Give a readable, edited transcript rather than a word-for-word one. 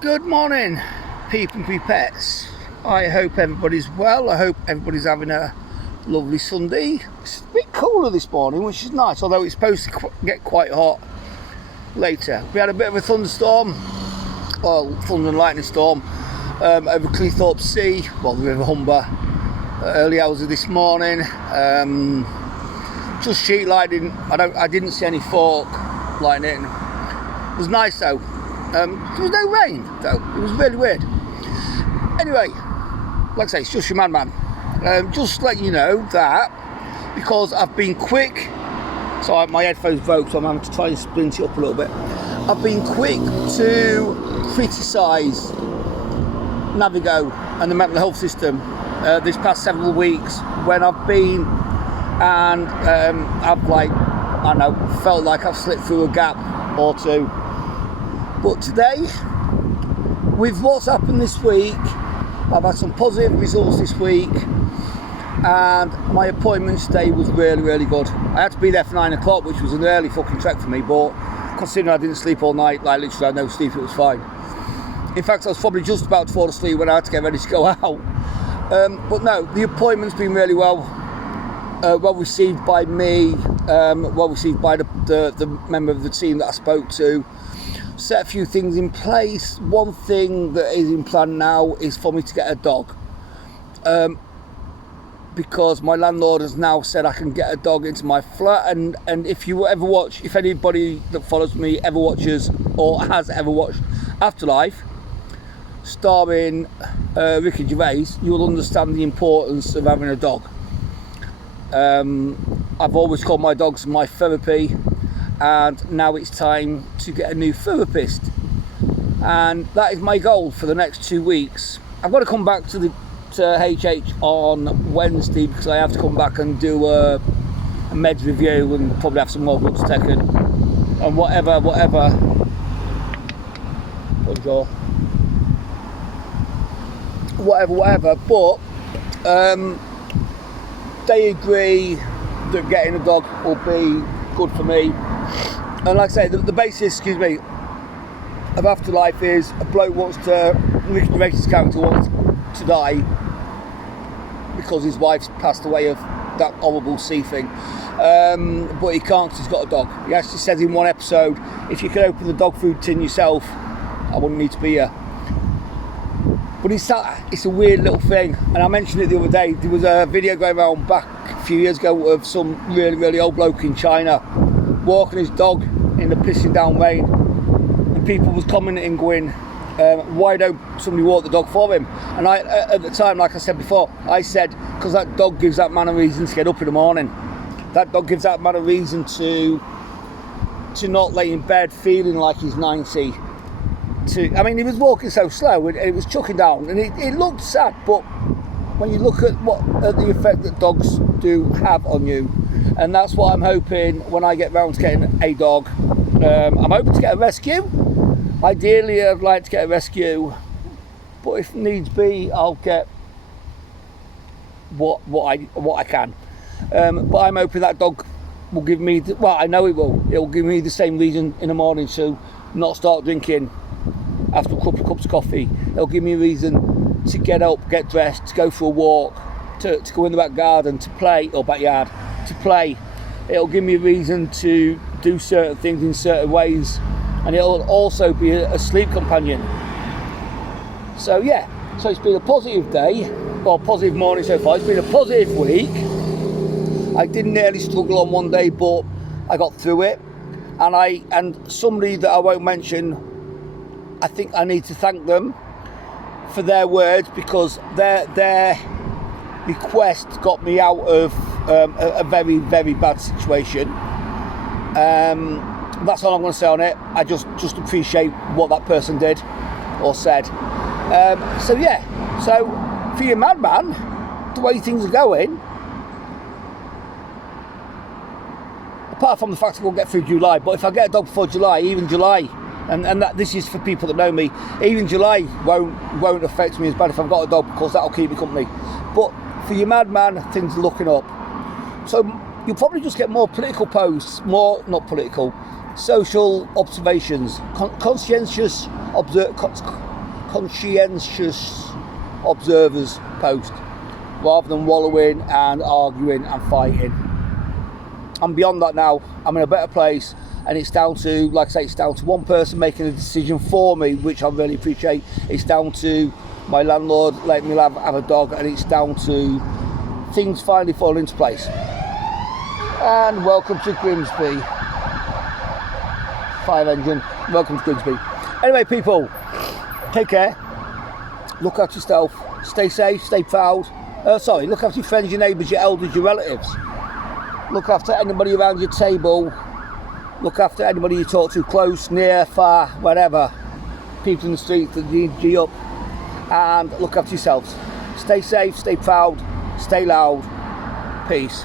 Good morning, people and pets. I hope everybody's well. I hope everybody's having a lovely Sunday. It's a bit cooler this morning, which is nice, although it's supposed to get quite hot later. We had a bit of a thunderstorm, well, thunder and lightning storm over Cleethorpes Sea, well, the River Humber, early hours of this morning. Just sheet lightning. I didn't see any fork lightning. It was nice though. There was no rain though. It was really weird. Anyway, like I say, it's just your madman. Just to let you know that because I've bine quick, so my headphones broke, so I'm having to try and splint it up a little bit. I've been quick to criticise Navigo and the mental health system this past several weeks when I've been and I've felt like I've slipped through a gap or two. But today, with what's happened this week, I've had some positive results this week, and my appointment today was really, really good. I had to be there for 9 o'clock, which was an early fucking trek for me, but considering I didn't sleep all night, like literally I had no sleep, it was fine. In fact, I was probably just about to fall asleep when I had to get ready to go out. But no, the appointment's been really well received by me, well received by the member of the team that I spoke to. Set a few things in place. One thing that is in plan now is for me to get a dog, because my landlord has now said I can get a dog into my flat, and if anybody that follows me ever watches or has ever watched Afterlife starring Ricky Gervais, you will understand the importance of having a dog. I've always called my dogs my therapy, and now it's time to get a new therapist, and that is my goal for the next 2 weeks. I've got to come back to HH on Wednesday because I have to come back and do a meds review and probably have some more bloods taken and whatever. But they agree that getting a dog will be good for me. And like I say, the basis, of Afterlife is a bloke Ricky Gervais' character wants to die because his wife's passed away of that horrible sea thing. But he can't because he's got a dog. He actually says in one episode, if you could open the dog food tin yourself, I wouldn't need to be here. But it's a weird little thing, and I mentioned it the other day. There was a video going around back a few years ago of some really, really old bloke in China walking his dog in the pissing down rain, and people was commenting going, why don't somebody walk the dog for him? And I, at the time, like I said before, I said, because that dog gives that man a reason to get up in the morning. That dog gives that man a reason to not lay in bed feeling like he's 90. He was walking so slow and it was chucking down, and it looked sad, but when you look at the effect that dogs do have on you, and that's what I'm hoping when I get round to getting a dog. I'm hoping to get a rescue. Ideally, I'd like to get a rescue, but if needs be, I'll get what I can. But I'm hoping that dog will give me, I know it will. It will give me the same reason in the morning to not start drinking after a couple of cups of coffee. It'll give me a reason to get up, get dressed, to go for a walk, to go in the back garden, to play, or backyard, to play. It'll give me a reason to do certain things in certain ways, and it'll also be a sleep companion. So yeah, so it's been a positive day, or positive morning so far. It's been a positive week. I did nearly struggle on one day, but I got through it, and somebody that I won't mention, I think I need to thank them for their words, because their request got me out of a very, very bad situation. That's all I'm going to say on it. I just appreciate what that person did or said. So for your madman, the way things are going, apart from the fact I won't get through July, but if I get a dog before July, even July, and that this is for people that know me, even July won't affect me as bad if I've got a dog, because that'll keep me company. But for your madman, things are looking up. So you'll probably just get more political posts, social observations, conscientious conscientious observers post, rather than wallowing and arguing and fighting. I'm beyond that now. I'm in a better place, and it's down to, like I say, it's down to one person making a decision for me, which I really appreciate. It's down to my landlord letting me have a dog, and it's down to things finally falling into place. And welcome to Grimsby. Fire engine. Welcome to Grimsby. Anyway, people, take care. Look after yourself. Stay safe. Stay proud. Look after your friends, your neighbours, your elders, your relatives. Look after anybody around your table. Look after anybody you talk to, close, near, far, wherever. People in the street that need you up. And look after yourselves. Stay safe. Stay proud. Stay loud. Peace.